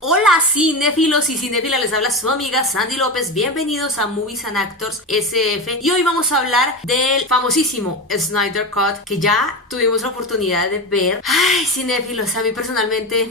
Hola cinéfilos y cinéfilas, les habla su amiga Sandy López, bienvenidos a Movies and Actors SF y hoy vamos a hablar del famosísimo Snyder Cut que ya tuvimos la oportunidad de ver. Ay, cinéfilos, a mí personalmente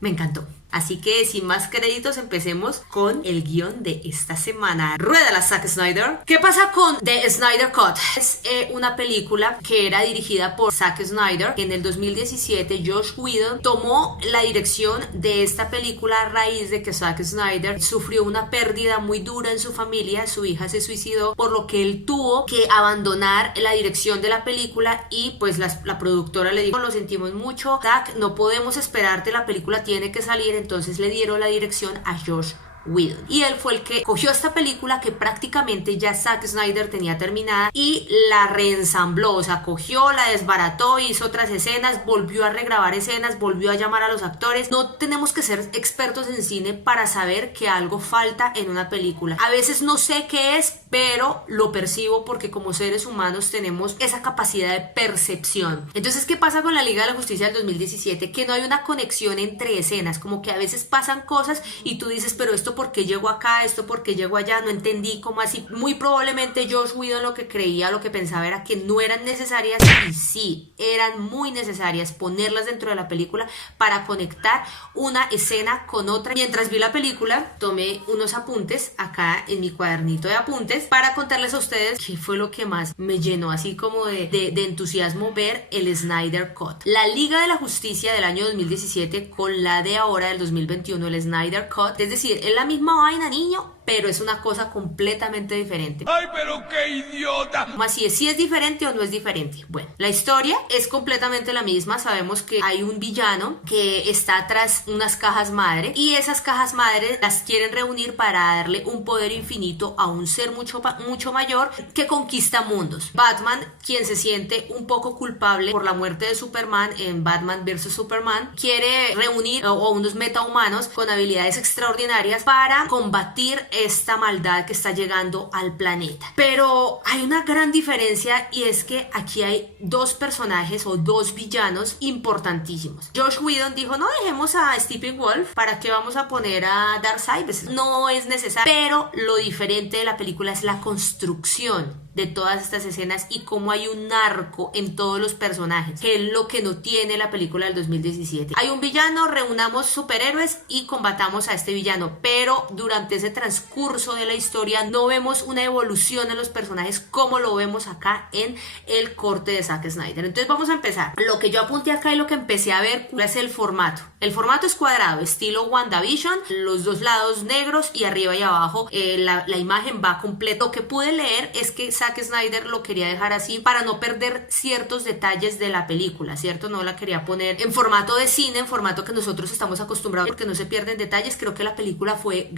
me encantó. Así que sin más créditos empecemos con el guión de esta semana. Ruédala, Zack Snyder. ¿Qué pasa con The Snyder Cut? Es una película que era dirigida por Zack Snyder. En el 2017 Joss Whedon tomó la dirección de esta película a raíz de que Zack Snyder sufrió una pérdida muy dura en su familia. Su hija se suicidó, por lo que él tuvo que abandonar la dirección de la película y pues la productora le dijo: lo sentimos mucho, Zack, no podemos esperarte, la película tiene que salir. Entonces le dieron la dirección a Joss Whedon y él fue el que cogió esta película que prácticamente ya Zack Snyder tenía terminada y la reensambló, o sea, cogió, la desbarató, hizo otras escenas, volvió a regrabar escenas, volvió a llamar a los actores. No tenemos que ser expertos en cine para saber que algo falta en una película. A veces no sé qué es, pero lo percibo porque como seres humanos tenemos esa capacidad de percepción. Entonces, ¿qué pasa con la Liga de la Justicia del 2017? Que no hay una conexión entre escenas, como que a veces pasan cosas y tú dices, pero esto por qué llegó acá, esto por qué llegó allá, no entendí, cómo así. Muy probablemente Joss Whedon lo que creía, lo que pensaba era que no eran necesarias, y sí, eran muy necesarias ponerlas dentro de la película para conectar una escena con otra. Mientras vi la película, tomé unos apuntes acá en mi cuadernito de apuntes para contarles a ustedes qué fue lo que más me llenó así como de entusiasmo ver el Snyder Cut. La Liga de la Justicia del año 2017 con la de ahora del 2021, el Snyder Cut, es decir, es la misma vaina, niño, pero es una cosa completamente diferente. ¡Ay, pero qué idiota! ¿Cómo así es? ¿Si es diferente o no es diferente? Bueno, la historia es completamente la misma. Sabemos que hay un villano que está tras unas cajas madre y esas cajas madre las quieren reunir para darle un poder infinito a un ser mucho mayor que conquista mundos. Batman, quien se siente un poco culpable por la muerte de Superman en Batman vs Superman, quiere reunir a unos metahumanos con habilidades extraordinarias para combatir esta maldad que está llegando al planeta. Pero hay una gran diferencia y es que aquí hay dos personajes o dos villanos importantísimos. Joss Whedon dijo: no dejemos a Steppenwolf, ¿para qué vamos a poner a Darkseid? Pues no es necesario. Pero lo diferente de la película es la construcción de todas estas escenas y cómo hay un arco en todos los personajes, que es lo que no tiene la película del 2017. Hay un villano, reunamos superhéroes y combatamos a este villano, pero durante ese transcurso de la historia no vemos una evolución en los personajes como lo vemos acá en el corte de Zack Snyder. Entonces vamos a empezar. Lo que yo apunté acá y lo que empecé a ver es el formato. El formato es cuadrado, estilo WandaVision, los dos lados negros y arriba y abajo la imagen va completo. Lo que pude leer es que Zack Snyder lo quería dejar así para no perder ciertos detalles de la película, ¿cierto? No la quería poner en formato de cine, en formato que nosotros estamos acostumbrados porque no se pierden detalles. Creo que la película fue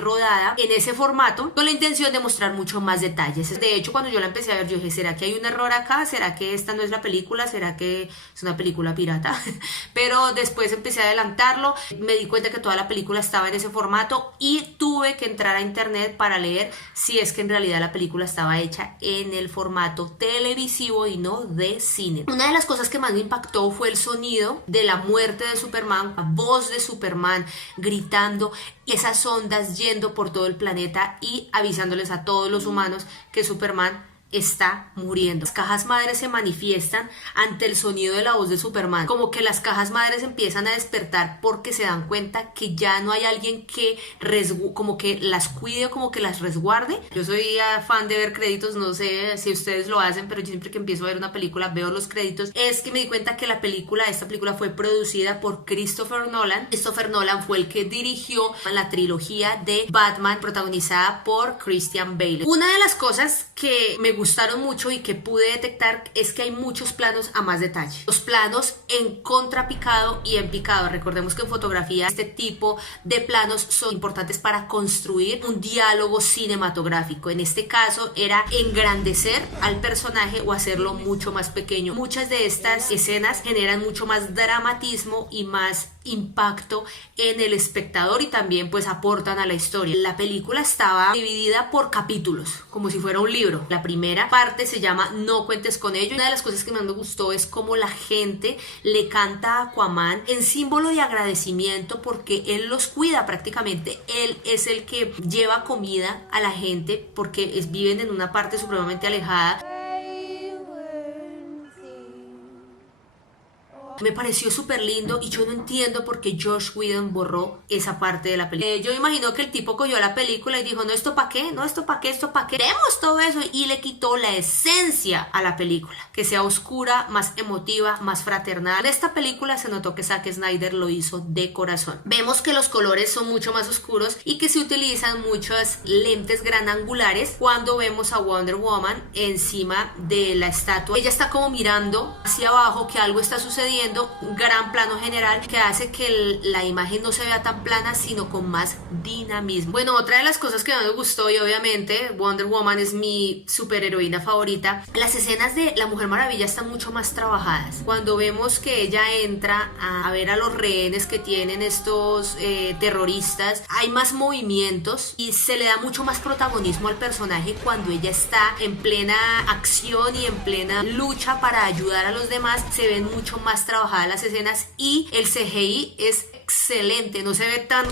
rodada en ese formato con la intención de mostrar mucho más detalles. De hecho, cuando yo la empecé a ver, yo dije: ¿será que hay un error acá? ¿Será que esta no es la película? ¿Será que es una película pirata? Pero después empecé a adelantarlo, me di cuenta que toda la película estaba en ese formato y tuve que entrar a internet para leer si es que en realidad la película estaba hecha en el formato televisivo y no de cine. Una de las cosas que más me impactó fue el sonido de la muerte de Superman, la voz de Superman gritando, esas ondas yendo por todo el planeta y avisándoles a todos los humanos que Superman está muriendo. Las cajas madres se manifiestan ante el sonido de la voz de Superman, como que las cajas madres empiezan a despertar porque se dan cuenta que ya no hay alguien que como que las cuide o como que las resguarde. Yo soy fan de ver créditos, no sé si ustedes lo hacen, pero yo siempre que empiezo a ver una película veo los créditos. Es que me di cuenta que esta película fue producida por Christopher Nolan. Christopher Nolan fue el que dirigió la trilogía de Batman protagonizada por Christian Bale. Una de las cosas que me gustaron mucho y que pude detectar es que hay muchos planos a más detalle. Los planos en contrapicado y en picado. Recordemos que en fotografía este tipo de planos son importantes para construir un diálogo cinematográfico. En este caso era engrandecer al personaje o hacerlo mucho más pequeño. Muchas de estas escenas generan mucho más dramatismo y más impacto en el espectador y también pues aportan a la historia. La película estaba dividida por capítulos, como si fuera un libro. La primera primera parte se llama No cuentes con ello. Una de las cosas que más me gustó es cómo la gente le canta a Aquaman en símbolo de agradecimiento porque él los cuida prácticamente. Él es el que lleva comida a la gente porque viven en una parte supremamente alejada. Me pareció súper lindo y yo no entiendo por qué Josh Whedon borró esa parte de la película. Yo imagino que el tipo cogió la película y dijo, no, ¿esto para qué? No, ¿esto para qué? ¿Esto para qué? Demos todo eso, y le quitó la esencia a la película. Que sea oscura, más emotiva, más fraternal. En esta película se notó que Zack Snyder lo hizo de corazón. Vemos que los colores son mucho más oscuros y que se utilizan muchas lentes gran angulares cuando vemos a Wonder Woman encima de la estatua. Ella está como mirando hacia abajo, que algo está sucediendo, un gran plano general que hace que la imagen no se vea tan plana, sino con más dinamismo. Bueno, otra de las cosas que más me gustó, y obviamente Wonder Woman es mi superheroína favorita, las escenas de la Mujer Maravilla están mucho más trabajadas. Cuando vemos que ella entra a ver a los rehenes que tienen estos terroristas, hay más movimientos y se le da mucho más protagonismo al personaje cuando ella está en plena acción y en plena lucha para ayudar a los demás. Se ven mucho más trabajadas las escenas y el CGI es excelente, no se ve tan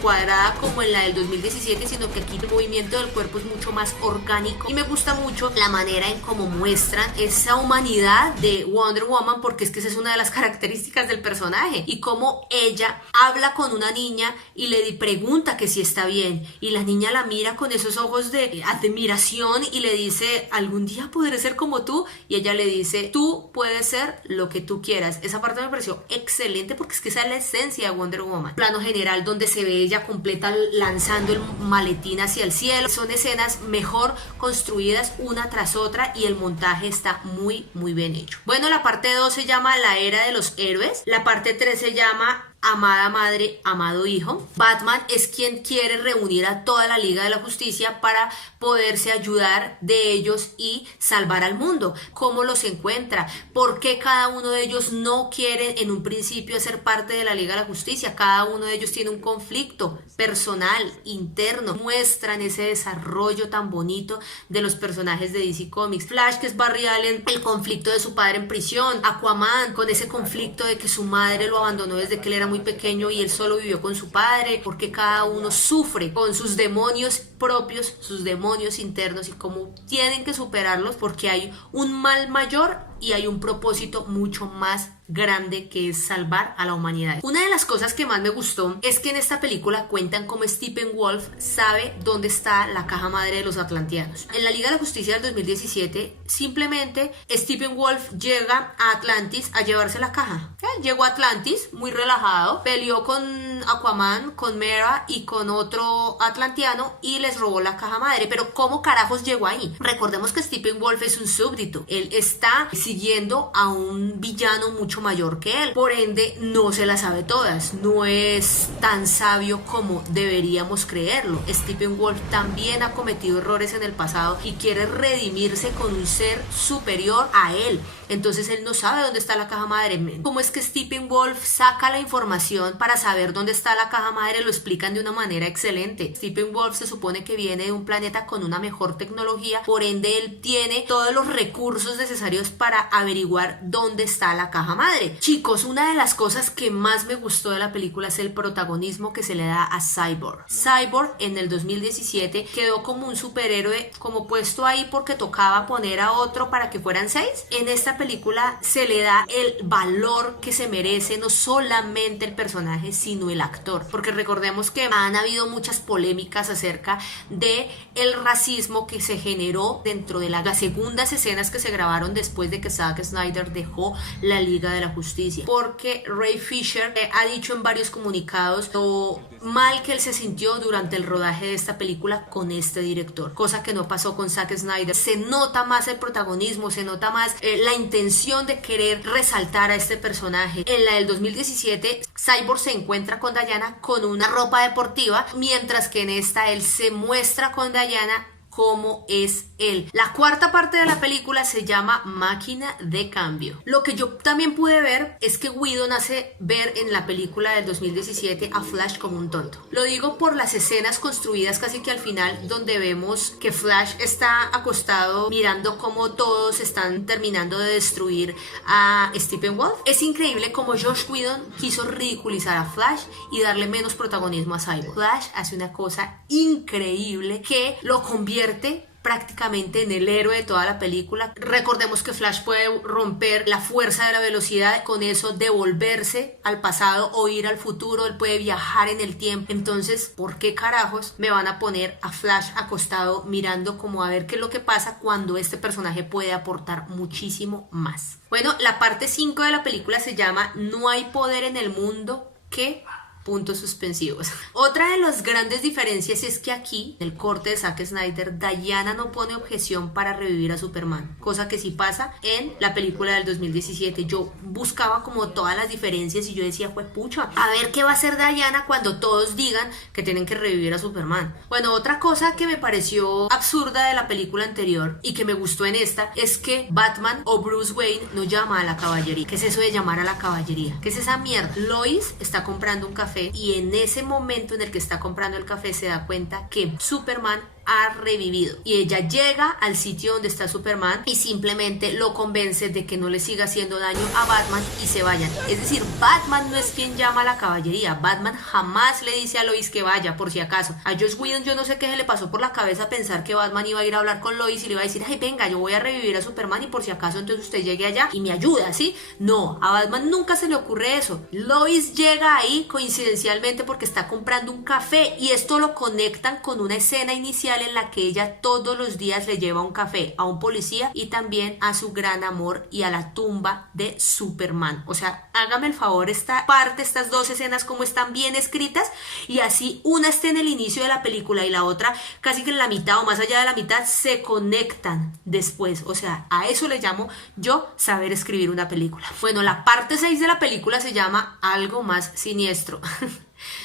cuadrada como en la del 2017, sino que aquí el movimiento del cuerpo es mucho más orgánico y me gusta mucho la manera en cómo muestran esa humanidad de Wonder Woman, porque es que esa es una de las características del personaje, y cómo ella habla con una niña y le pregunta que si está bien, y la niña la mira con esos ojos de admiración y le dice, algún día podré ser como tú, y ella le dice, tú puedes ser lo que tú quieras. Esa parte me pareció excelente porque es que esa es la esencia de Wonder Woman. Plano general donde se ve ella completa lanzando el maletín hacia el cielo. Son escenas mejor construidas una tras otra y el montaje está muy bien hecho. Bueno, la parte 2 se llama La Era de los Héroes. La parte 3 se llama Amada Madre, Amado Hijo. Batman es quien quiere reunir a toda la Liga de la Justicia para poderse ayudar de ellos y salvar al mundo. ¿Cómo los encuentra? ¿Por qué cada uno de ellos no quiere en un principio ser parte de la Liga de la Justicia? Cada uno de ellos tiene un conflicto personal, interno. Muestran ese desarrollo tan bonito de los personajes de DC Comics. Flash, que es Barry Allen, el conflicto de su padre en prisión. Aquaman, con ese conflicto de que su madre lo abandonó desde que él era muy pequeño y él solo vivió con su padre, porque cada uno sufre con sus demonios propios, sus demonios internos, y cómo tienen que superarlos porque hay un mal mayor y hay un propósito mucho más grande, que es salvar a la humanidad. Una de las cosas que más me gustó es que en esta película cuentan cómo Steppenwolf sabe dónde está la caja madre de los atlanteanos. En la Liga de la Justicia del 2017 simplemente Steppenwolf llega a Atlantis a llevarse la caja. Llegó a Atlantis muy relajado, peleó con Aquaman, con Mera y con otro atlanteano y les robó la caja madre. Pero ¿cómo carajos llegó ahí? Recordemos que Steppenwolf es un súbdito, él está siguiendo a un villano mucho mayor que él, por ende no se las sabe todas, no es tan sabio como deberíamos creerlo. Steppenwolf también ha cometido errores en el pasado y quiere redimirse con un ser superior a él, entonces él no sabe dónde está la caja madre. ¿Cómo es que Steppenwolf saca la información para saber dónde está la caja madre? Lo explican de una manera excelente. Steppenwolf se supone que viene de un planeta con una mejor tecnología, por ende él tiene todos los recursos necesarios para averiguar dónde está la caja madre. Chicos, una de las cosas que más me gustó de la película es el protagonismo que se le da a Cyborg. Cyborg en el 2017 quedó como un superhéroe, como puesto ahí porque tocaba poner a otro para que fueran 6. En esta película se le da el valor que se merece, no solamente el personaje sino el actor, porque recordemos que han habido muchas polémicas acerca de el racismo que se generó dentro de las segundas escenas que se grabaron después de que Zack Snyder dejó la Liga de la Justicia, porque Ray Fisher ha dicho en varios comunicados lo mal que él se sintió durante el rodaje de esta película con este director, cosa que no pasó con Zack Snyder. Se nota más el protagonismo, se nota más la intención de querer resaltar a este personaje. En la del 2017 Cyborg se encuentra con Diana con una ropa deportiva, mientras que en esta él se muestra con Diana cómo es él. La cuarta parte de la película se llama Máquina de Cambio. Lo que yo también pude ver es que Whedon hace ver en la película del 2017 a Flash como un tonto. Lo digo por las escenas construidas casi que al final, donde vemos que Flash está acostado mirando cómo todos están terminando de destruir a Steppenwolf. Es increíble como Joss Whedon quiso ridiculizar a Flash y darle menos protagonismo a Cyborg. Flash hace una cosa increíble que lo convierte prácticamente en el héroe de toda la película. Recordemos que Flash puede romper la fuerza de la velocidad, con eso devolverse al pasado o ir al futuro, él puede viajar en el tiempo. Entonces, ¿por qué carajos me van a poner a Flash acostado mirando como a ver qué es lo que pasa cuando este personaje puede aportar muchísimo más? Bueno, la parte 5 de la película se llama No hay poder en el mundo que... puntos suspensivos. Otra de las grandes diferencias es que aquí, en el corte de Zack Snyder, Diana no pone objeción para revivir a Superman, cosa que sí pasa en la película del 2017. Yo buscaba como todas las diferencias y yo decía, pues pucha, a ver qué va a hacer Diana cuando todos digan que tienen que revivir a Superman. Bueno, otra cosa que me pareció absurda de la película anterior y que me gustó en esta es que Batman o Bruce Wayne no llama a la caballería. ¿Qué es eso de llamar a la caballería? ¿Qué es esa mierda? Lois está comprando un café y en ese momento en el que está comprando el café se da cuenta que Superman ha revivido y ella llega al sitio donde está Superman y simplemente lo convence de que no le siga haciendo daño a Batman y se vayan. Es decir, Batman no es quien llama a la caballería. Batman jamás le dice a Lois que vaya, por si acaso. A Joss Whedon yo no sé qué se le pasó por la cabeza pensar que Batman iba a ir a hablar con Lois y le iba a decir, ay venga, yo voy a revivir a Superman y por si acaso entonces usted llegue allá y me ayuda, ¿sí? No, a Batman nunca se le ocurre eso. Lois llega ahí coincidencialmente porque está comprando un café y esto lo conectan con una escena inicial en la que ella todos los días le lleva un café a un policía y también a su gran amor y a la tumba de Superman. O sea, hágame el favor, esta parte, estas dos escenas como están bien escritas y así una esté en el inicio de la película y la otra casi que en la mitad o más allá de la mitad se conectan después. O sea, a eso le llamo yo saber escribir una película. Bueno, la parte 6 de la película se llama Algo más siniestro.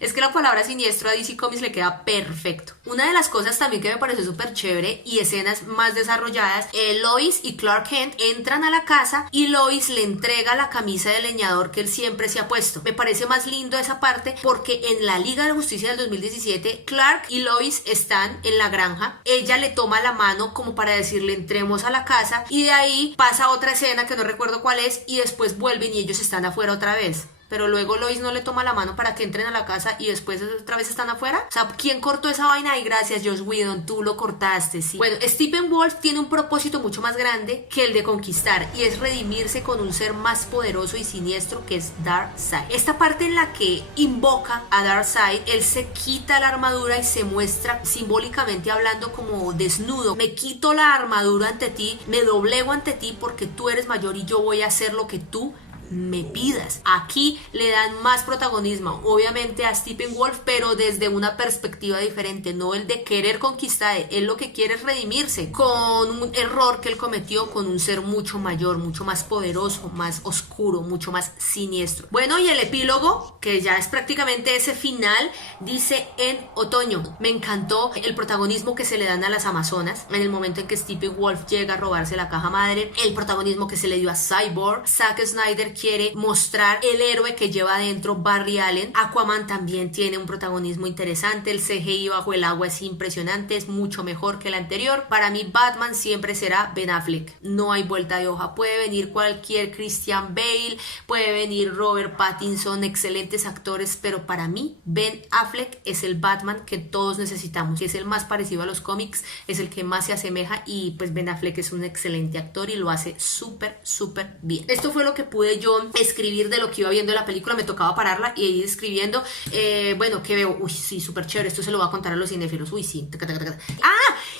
Es que la palabra siniestro a DC Comics le queda perfecto. Una de las cosas también que me pareció súper chévere y escenas más desarrolladas, Lois y Clark Kent entran a la casa y Lois le entrega la camisa de leñador que él siempre se ha puesto. Me parece más lindo esa parte porque en la Liga de la Justicia del 2017 Clark y Lois están en la granja, ella le toma la mano como para decirle entremos a la casa y de ahí pasa otra escena que no recuerdo cuál es y después vuelven y ellos están afuera otra vez. Pero luego Lois no le toma la mano para que entren a la casa y después otra vez están afuera. O sea, ¿quién cortó esa vaina? Y gracias, Joss Whedon, tú lo cortaste, sí. Bueno, Steppenwolf tiene un propósito mucho más grande que el de conquistar y es redimirse con un ser más poderoso y siniestro que es Darkseid. Esta parte en la que invoca a Darkseid, él se quita la armadura y se muestra simbólicamente hablando como desnudo. Me quito la armadura ante ti, me doblego ante ti porque tú eres mayor y yo voy a hacer lo que tú me pidas. Aquí le dan más protagonismo obviamente a Steppenwolf, pero desde una perspectiva diferente, no el de querer conquistar. Él lo que quiere es redimirse con un error que él cometió con un ser mucho mayor, mucho más poderoso, más oscuro, mucho más siniestro. Bueno, y el epílogo, que ya es prácticamente ese final, dice en otoño. Me encantó el protagonismo que se le dan a las Amazonas en el momento en que Steppenwolf llega a robarse la caja madre, el protagonismo que se le dio a Cyborg. Zack Snyder quiere mostrar el héroe que lleva adentro Barry Allen. Aquaman también tiene un protagonismo interesante, el CGI bajo el agua es impresionante, es mucho mejor que el anterior. Para mí Batman siempre será Ben Affleck, no hay vuelta de hoja. Puede venir cualquier Christian Bale, puede venir Robert Pattinson, excelentes actores, pero para mí Ben Affleck es el Batman que todos necesitamos, es el más parecido a los cómics, es el que más se asemeja y pues Ben Affleck es un excelente actor y lo hace súper bien. Esto fue lo que pude yo escribir de lo que iba viendo la película, me tocaba pararla y ir escribiendo. Bueno, que veo, uy, sí, súper chévere, esto se lo voy a contar a los cinéfilos, uy, sí.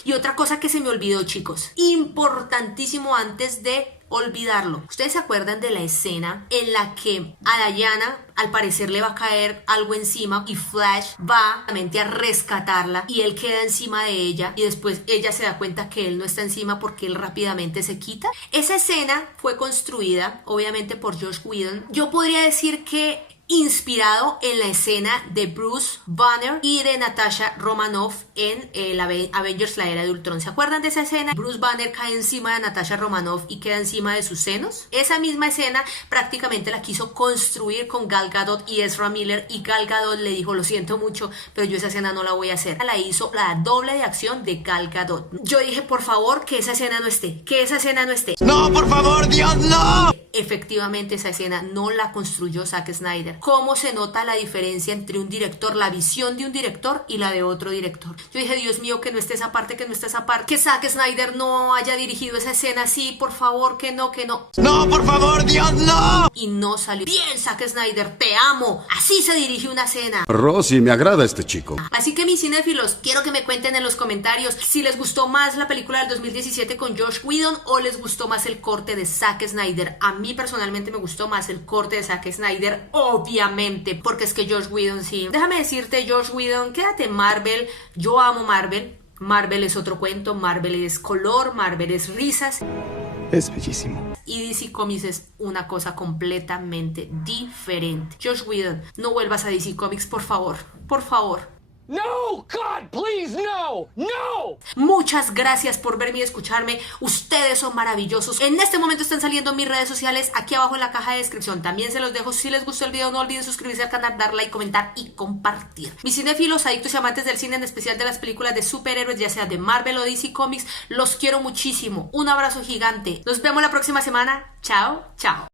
Y otra cosa que se me olvidó, chicos, importantísimo antes de olvidarlo. ¿Ustedes se acuerdan de la escena en la que a Diana al parecer le va a caer algo encima y Flash va realmente a rescatarla y él queda encima de ella y después ella se da cuenta que él no está encima porque él rápidamente se quita? Esa escena fue construida obviamente por Joss Whedon. Yo podría decir que inspirado en la escena de Bruce Banner y de Natasha Romanoff en el Avengers La Era de Ultron. ¿Se acuerdan de esa escena? Bruce Banner cae encima de Natasha Romanoff y queda encima de sus senos. Esa misma escena prácticamente la quiso construir con Gal Gadot y Ezra Miller, y Gal Gadot le dijo: lo siento mucho, pero yo esa escena no la voy a hacer. La hizo la doble de acción de Gal Gadot. Yo dije, por favor, que esa escena no esté, que esa escena no esté. ¡No, por favor, Dios, no! Efectivamente, esa escena no la construyó Zack Snyder. ¿Cómo se nota la diferencia entre un director, la visión de un director y la de otro director? Yo dije, Dios mío, que no esté esa parte, que no esté esa parte, que Zack Snyder no haya dirigido esa escena así, por favor, que no, que no. ¡No, por favor, Dios, no! Y no salió bien. Zack Snyder, te amo. Así se dirige una escena. Rosy, me agrada este chico. Así que mis cinéfilos, quiero que me cuenten en los comentarios si les gustó más la película del 2017 con Josh Whedon o les gustó más el corte de Zack Snyder. A mí personalmente me gustó más el corte de Zack Snyder, obviamente, porque es que Josh Whedon sí. Déjame decirte, Josh Whedon, quédate en Marvel. Yo amo Marvel. Marvel es otro cuento, Marvel es color, Marvel es risas. Es bellísimo. Y DC Comics es una cosa completamente diferente. Josh Whedon, no vuelvas a DC Comics, por favor, por favor. No, God, please, no, no. Muchas gracias por verme y escucharme. Ustedes son maravillosos. En este momento están saliendo mis redes sociales aquí abajo en la caja de descripción. También se los dejo. Si les gustó el video, no olviden suscribirse al canal, dar like, comentar y compartir. Mis cinéfilos, adictos y amantes del cine, en especial de las películas de superhéroes, ya sea de Marvel o DC Comics, los quiero muchísimo. Un abrazo gigante. Nos vemos la próxima semana. Chao, chao.